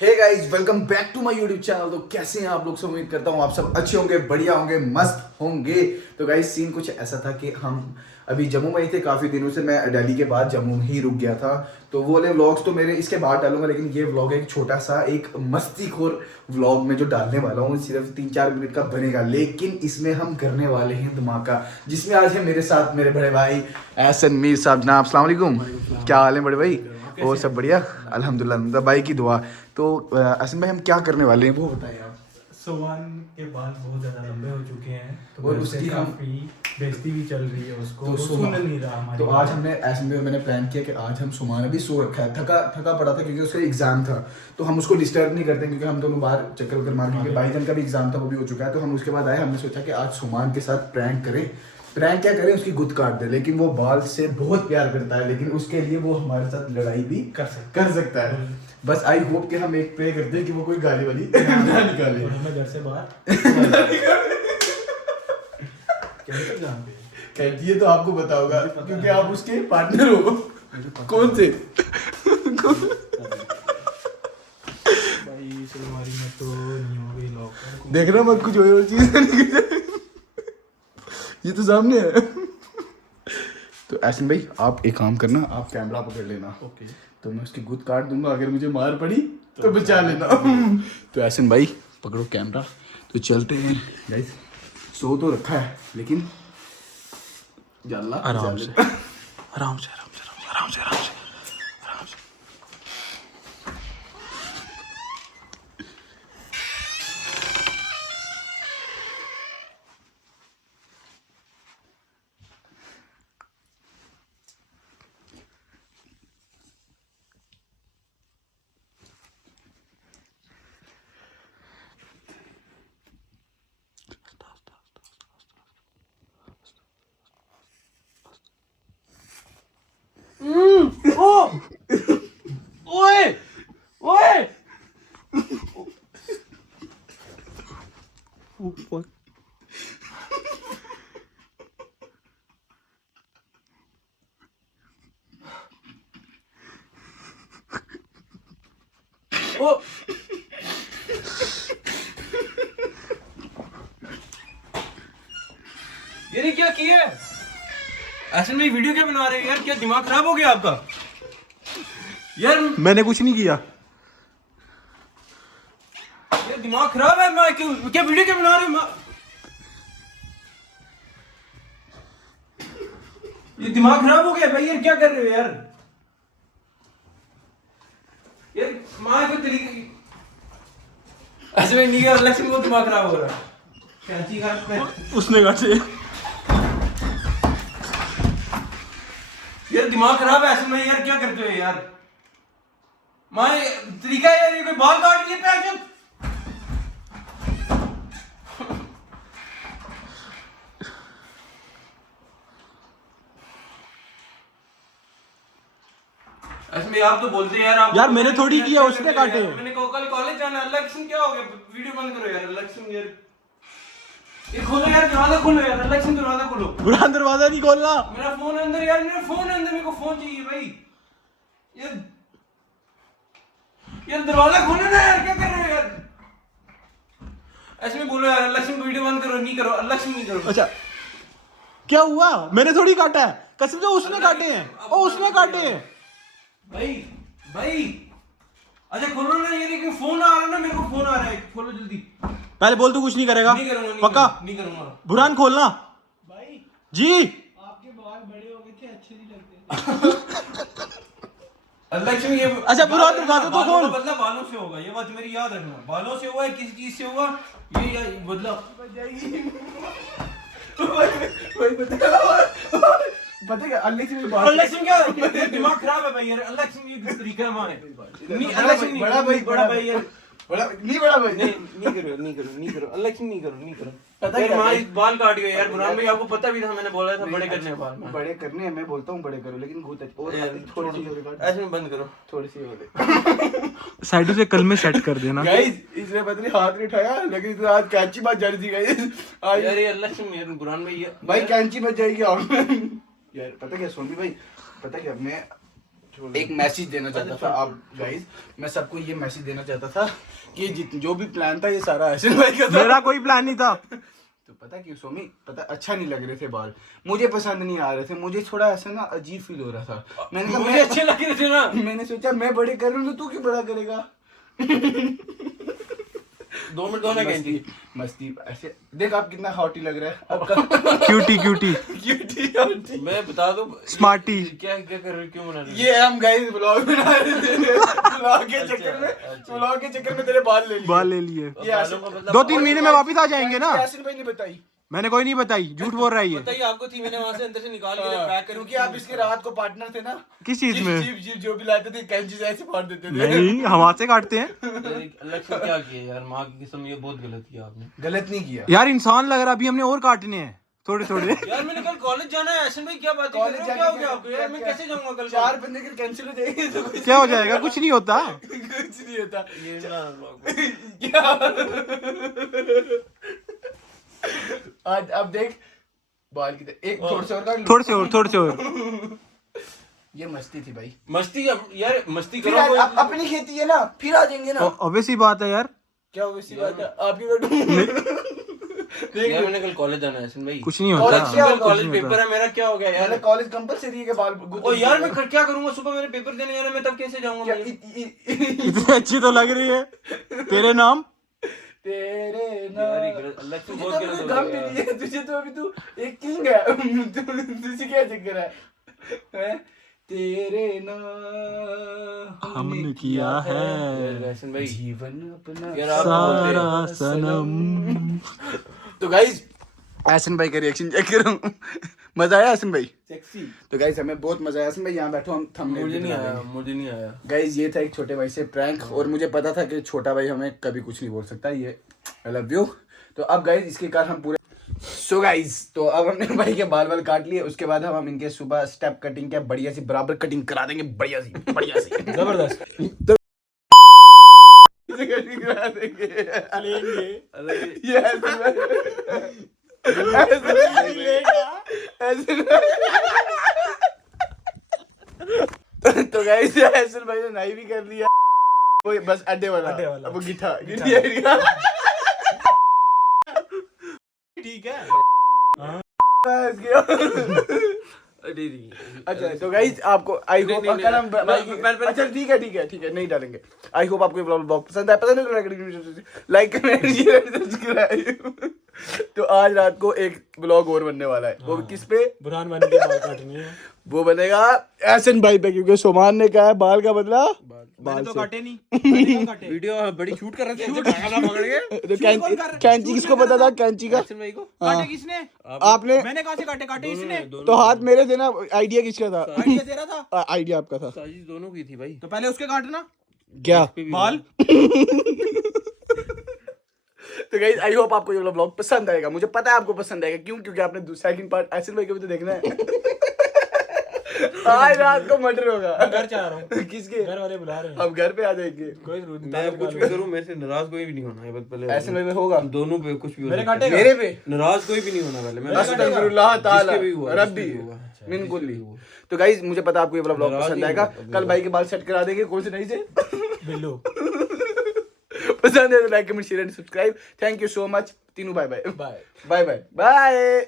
Hey guys welcome back to my YouTube channel. तो कैसे हैं आप लोग? सब उम्मीद करता हूँ आप सब अच्छे होंगे, बढ़िया होंगे, मस्त होंगे। तो गाइस सीन कुछ ऐसा था कि हम अभी जम्मू में ही थे काफ़ी दिनों से। मैं दिल्ली के बाद जम्मू में ही रुक गया था। तो वो वाले व्लॉग्स तो मेरे इसके बाद डालूंगा, लेकिन ये व्लॉग एक छोटा सा एक मस्तीखोर व्लॉग में जो डालने वाला हूँ सिर्फ 3-4 मिनट का बनेगा, लेकिन इसमें हम करने वाले हैं धमाका। जिसमें आज है मेरे साथ मेरे बड़े भाई एहसन मीर साहब। जनाब अस्सलाम वालेकुम, क्या हाल है बड़े भाई? और सब बढ़िया अल्हम्दुलिल्लाह, भाई की दुआ। तो असल में हम क्या करने वाले हैं वो बताएं आप। सोवन के बाल बहुत ज्यादा लंबे हो चुके हैं तो और उसकी हम काफी बेइज्जती भी चल रही है उसको, तो वो सुन नहीं रहा हमारी तो बात। आज हमने ऐसे में मैंने प्लान किया कि आज हम सुमान अभी सो रखा है, थका पड़ा था क्योंकि उसका एग्जाम था। तो हम उसको डिस्टर्ब नहीं करते क्योंकि हम दोनों बाहर चक्कर वक्कर मार, क्योंकि भाईजान का भी एग्जाम था, वो भी हो चुका है। तो हम उसके बाद आए, हमने सोचा कि आज सुमान के साथ प्रैंक करें। प्रैंक क्या करें, उसकी गुद काट दे। लेकिन वो बाल से बहुत प्यार करता है, लेकिन उसके लिए वो हमारे साथ लड़ाई भी कर सकता है। बस आई होप कि हम एक प्रे करते हैं कि वो कोई गाली वाली ना निकाले। और हमें घर से बाहर कैंसर जहाँ पे कहती है तो आपको बताऊंगा क्योंकि आप उसके पार्टनर हो। कौन से? भाई इस अलमारी में तो नहीं हो गई लॉक। देखना मत कुछ और चीज निकल जाए। ये तो सामने है। तो ऐसे भाई आप एक काम करना, आप कैमरा पकड़ लेना। ओके तो मैं उसकी गुद काट दूंगा, अगर मुझे मार पड़ी तो बचा लेना। तो ऐसे भाई पकड़ो कैमरा, तो चलते हैं गाइस। सो तो रखा है लेकिन जल्ला आराम से आराम से आराम से आराम से आराम से आराम से। ओए ओए ओ ये क्या किया है? ऐसे में वीडियो क्या बना रहे हो यार? क्या दिमाग खराब हो गया आपका यार? मैंने कुछ नहीं किया। ये दिमाग खराब है। मैं क्या वीडियो क्या बना रहे हो? ये दिमाग खराब हो गया भाई यार, क्या कर रहे हो यार? यार माँ को तरीके ऐसे में नहीं यार, लक्ष्मी को दिमाग खराब हो रहा है। कैंची का उसने काटे। यार दिमाग खराब है ऐसे में यार, क्या करते हो यार? माँ तरीका है यार, ये कोई बाल काट लिए पे जो ऐसे में आप तो बोलते हैं यार। आप यार मैंने थोड़ी किया, उसने काटे। मैंने कल कॉलेज जाना है। लक्ष्मी क्या हो गया? वीडियो बंद करो यार। लक्ष्मी यार ये खोलो यार, दरवाजा खोलो यार। लक्ष्मी दरवाजा खोलो। बुरा दरवाजा नहीं खोलना। मेरा फोन अंदर यार, मेरा फोन अंदर, मेरे को फोन चाहिए भाई। यार दरवाजा खोलो ना यार, क्या कर रहे हो यार? ऐसे में बोलो यार, लक्ष्मी वीडियो बंद करो। नहीं करो, लक्ष्मी नहीं करो। अच्छा क्या हुआ? मैंने थोड़ी काटा है, कसम से उसने काटे हैं। ओ उसने काटे हैं भाई भाई अच्छा खोलो ना यार, ये फोन आ रहा है ना, मेरे को फोन आ रहा है। खोलो जल्दी। पहले बोल, तू कुछ नहीं करेगा? नहीं करूंगा, नहीं पक्का? करूंगा, नहीं करूंगा बुरान खोलना भाई। जी। आपके बाल बड़े हो गए थे, अच्छे नहीं लगते। लक्ष्मी ये अच्छा, बुरा दरवाजा तो खोल। बदला बालों से होगा, ये बात मेरी याद रखना। बालों से हुआ है, किसी चीज से हुआ ये बदला बच जाएगी। पता क्या लक्ष्मी क्या दिमाग खराब है भाई यार? लक्ष्मी ये तरीका है हमारे नहीं। लक्ष्मी बड़ा भाई, बड़ा भाई यार, बड़ा भाई नहीं करो लक्ष्मी, नहीं करो। पता यार क्या माँ है? इस बाल काट गए यार। बुरान भाई आपको पता भी था, मैंने बोला था बड़े करने हैं बाल। बड़े करने हैं, मैं बोलता हूँ बड़े करो, लेकिन बहुत और थोड़ी सी और काट। ऐसे में बंद करो। थोड़ी सी और साइडों से कल में सेट कर देना। गाइस इसने पता नहीं हाथ नहीं उठाया, लेकिन इसने आज कैंची बात जानी थी गाइस। यार ये लक्ष्मी यार, बुरान भाई भाई कैंची बच जाएगी। यार पता क्या सोनी भाई, पता क्या मैं एक मैसेज देना चाहता था आप गाइस, मैं सबको ये मैसेज देना चाहता था कि जो भी प्लान था ये सारा हसन भाई का था। मेरा कोई प्लान नहीं था। तो पता क्यों सोमी, पता अच्छा नहीं लग रहे थे बाल, मुझे पसंद नहीं आ रहे थे, मुझे थोड़ा ऐसा ना अजीब फील हो रहा था। मैंने कहा मुझे अच्छे लग रहे थे ना। मैंने सोचा मैं बड़े कर रहा हूँ, तू क्यों बड़ा करेगा। 2 मिनट दोनों कैंची मस्ती ऐसे देख, आप कितना हॉटी लग रहा है आपका। Cutie cutie cutie hottie. मैं बता दूं स्मार्टी। क्या क्या कर रहे, क्यों बना रहे? ये हम गाइस ब्लॉग बना रहे थे, ब्लॉग के चक्कर में तेरे बाल ले लिए। बाल ले लिए। ये बालों का मतलब 2-3 महीने में वापिस आ जाएंगे ना। यासिन भाई ने बताई, मैंने कोई नहीं बताई, झूठ बोल रहा है ये। बताइए आपको थी, मैंने वहां से अंदर से निकाल के पैक करूं क्योंकि आप इसके रात को पार्टनर थे ना। किस चीज में? जीप जो भी लाते थे कैंची से ऐसे फाड़ देते थे। नहीं, हम हाथ से काटते हैं। अलग से क्या किया यार, माँ की कसम ये बहुत गलत किया आपने। गलत नहीं किया यार इंसान लग रहा, अभी हमने और काटने हैं थोड़े थोड़े। यार मैंने कल कॉलेज जाना है। ऐसे भाई क्या बात कर रहे हो, क्या हो गया आपको यार? मैं कैसे जाऊंगा कल? 4 बंदे के कैंसिल हो जाएंगे तो कुछ क्या हो जाएगा? कुछ नहीं होता। कुछ नहीं होता। ये ना आज अब देख बाल की एक थोड़े से और काट लो। थोड़े से और। ये मस्ती थी भाई। मस्ती यार, मस्ती फिर करो। अपनी खेती है ना, फिर आ जाएंगे ना। ऑब्वियस ही बात है यार। क्या वैसी बात है आपकी बेटू। यार मैंने कल कॉलेज जाना है हसन भाई। कुछ नहीं होता। कॉलेज क्या? कॉलेज पेपर है मेरा, क्या हो गया यार? कॉलेज कंपलसरी है के बाल। ओ यार मैं क्या करूंगा, सुबह मेरे पेपर देने जाना है, मैं तब कैसे जाऊंगा? क्या इतनी अच्छी तो लग रही है। तेरे नाम तेरे यार ये गलत, अलग से बहुत गलत हो गम भी गया। नहीं है तुझे, तो अभी तू एक किंग है। तुझे क्या चक्कर है? हैं? तेरे नाम हमने किया है यार हसन भाई जीवन अपना यार आप सारा सनम। तो गाइस हसन भाई का रिएक्शन चेक करो। मजा आया हसन भाई? सेक्सी। तो गाइस हमें बहुत मजा आया हसन भाई। यहाँ बैठो, हम थंबनेल मुझे भी नहीं बना आया, देंगे। मुझे नहीं आया। गाइस ये था एक छोटे भाई से प्रैंक, और मुझे पता था कि छोटा भाई हमें कभी कुछ नहीं बोल सकता। ये आई लव यू। तो अब गाइस इसके कारण हम पूरे सो गाइस, तो अब हमने भाई के बाल काट लिए। उसके बाद हम इनके सुबह स्टेप कटिंग क्या बढ़िया सी बराबर कटिंग करा देंगे, बढ़िया सी जबरदस्त। तो कटिंग करा देंगे। ये तो गाइस हसन भाई ने नाई भी कर लिया, वो बस अड्डे वाला अब गिठा ठीक है। अच्छा तो गाइस आपको आई होप नहीं, कलम मैं- अच्छा ठीक है नहीं डालेंगे। आई होप आपको ये ब्लॉग पसंद आया, पसंद है लाइक कमेंट शेयर सब्सक्राइब। तो आज रात को एक ब्लॉग और बनने वाला है, वो किस पे? बुरहान वानी के बाल काटने हैं। वो बनेगा एहसन भाई पे, क्योंकि सोमान ने कहा है बाल का बदला मैंने तो से। काटे नहीं। मैंने क्यों काटे? वीडियो बड़ी शूट कर रहे थे, कैमरा पकड़ के। तो कैंची किसको पता था? कैंची का हसन भाई को काटे किसने? आपने। मैंने कहाँ से काटे इसने? तो हाथ मेरे थे ना, आइडिया किसका था? आइडिया तेरा था। आइडिया आपका था। साजिश दोनों की थी भाई। तो पहले उसके काटना क्या बाल। तो गाइस आई होप आपको ये वाला ब्लॉग पसंद आएगा। मुझे पता है आपको पसंद आएगा, क्यों? क्योंकि आपने सेकंड पार्ट एहसन भाई को भी तो देखना है। आज रात को मर्डर होगा। घर जा रहा हूँ, किसके? घर वाले बुला रहे हैं। अब घर पे आ जाएंगे। कोई जरूरत नहीं। मैं कुछ भी करूं, मेरे से नाराज कोई भी नहीं होना है। बस पहले एहसन भाई में होगा दोनों पे कुछ भी हो मेरे सकता है। काटेगा? मेरे पे नाराज कोई भी नहीं होना पहले। मैं अस्तगफिरुल्लाह ताला जिसके भी हुआ, रब्बी जिसके भी हुआ। मिन कुल्ली। तो गाइस मुझे पता है आपको ये वाला ब्लॉग नाराज पसंद नहीं आएगा। होगा, कल भाई के बाल सेट करा देंगे, कौन से नहीं से। बिल्लू। पसंद है तो like comment share and subscribe. Thank you so much तीनों। Bye bye bye. Bye bye bye.